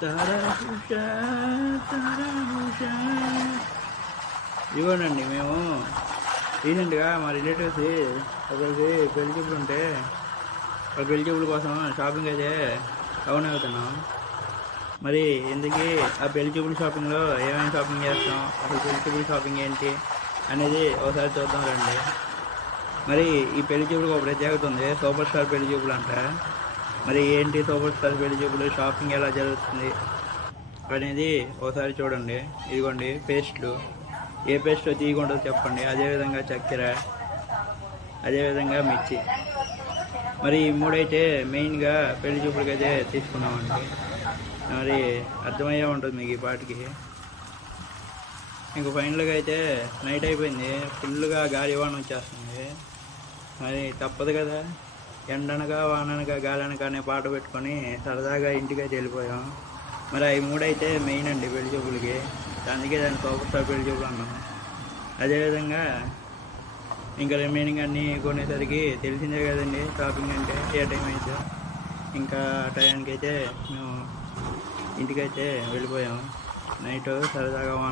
తరహుషా తరహుషా. ఇవ్వనండి మేము రీసెంట్గా మా రిలేటివ్స్ ఒకరికి పెళ్లి చూపులు ఉంటే ఒక పెళ్లి చూపుల కోసం షాపింగ్ అయితే టౌన్ వెళ్తున్నాం. మరి ఎందుకు ఆ పెళ్లి చూపుల షాపింగ్లో ఏమేమి షాపింగ్ చేస్తాం, అసలు పెళ్లి చూపుల షాపింగ్ ఏంటి అనేది ఒకసారి చూద్దాం రండి. మరి ఈ పెళ్లి చూపులకు ఒక ప్రత్యేకత ఉంది, సూపర్ స్టార్ పెళ్లి చూపులు అంట. మరి ఏంటి సూపర్ స్టార్ పెళ్లి చూపులు, షాపింగ్ ఎలా జరుగుతుంది అనేది ఒకసారి చూడండి. ఇదిగోండి పేస్ట్లు, ఏ పేస్ట్ తీయకుండా చెప్పండి. అదేవిధంగా చక్కెర, అదేవిధంగా మిర్చి. మరి ఈ మూడైతే మెయిన్గా పెళ్లి చూపులకి అయితే తీసుకున్నామండి. మరి అర్థమయ్యే ఉంటుంది మీకు ఈ పాటికి. ఇంక ఫైనల్గా అయితే నైట్ అయిపోయింది, ఫుల్గా గాలి వాన వచ్చేస్తుంది. మరి తప్పదు కదా, ఎండనగా వాననగా గాలనగా అనే పాట పెట్టుకొని సరదాగా ఇంటికి అయితే వెళ్ళిపోయాం. మరి అవి మూడైతే మెయిన్ అండి పెళ్లి చూపులకి, అందుకే దాన్ని సూపర్ స్టార్ పెళ్లి చూపులు అన్నాం. అదేవిధంగా ఇంకా రిమైనింగ్ అన్నీ కొనేసరికి తెలిసిందే కదండి షాపింగ్ అంటే ఏ టైం అయితే. ఇంకా టైంకి అయితే మేము ఇంటికైతే వెళ్ళిపోయాం. నైట్ సరదాగా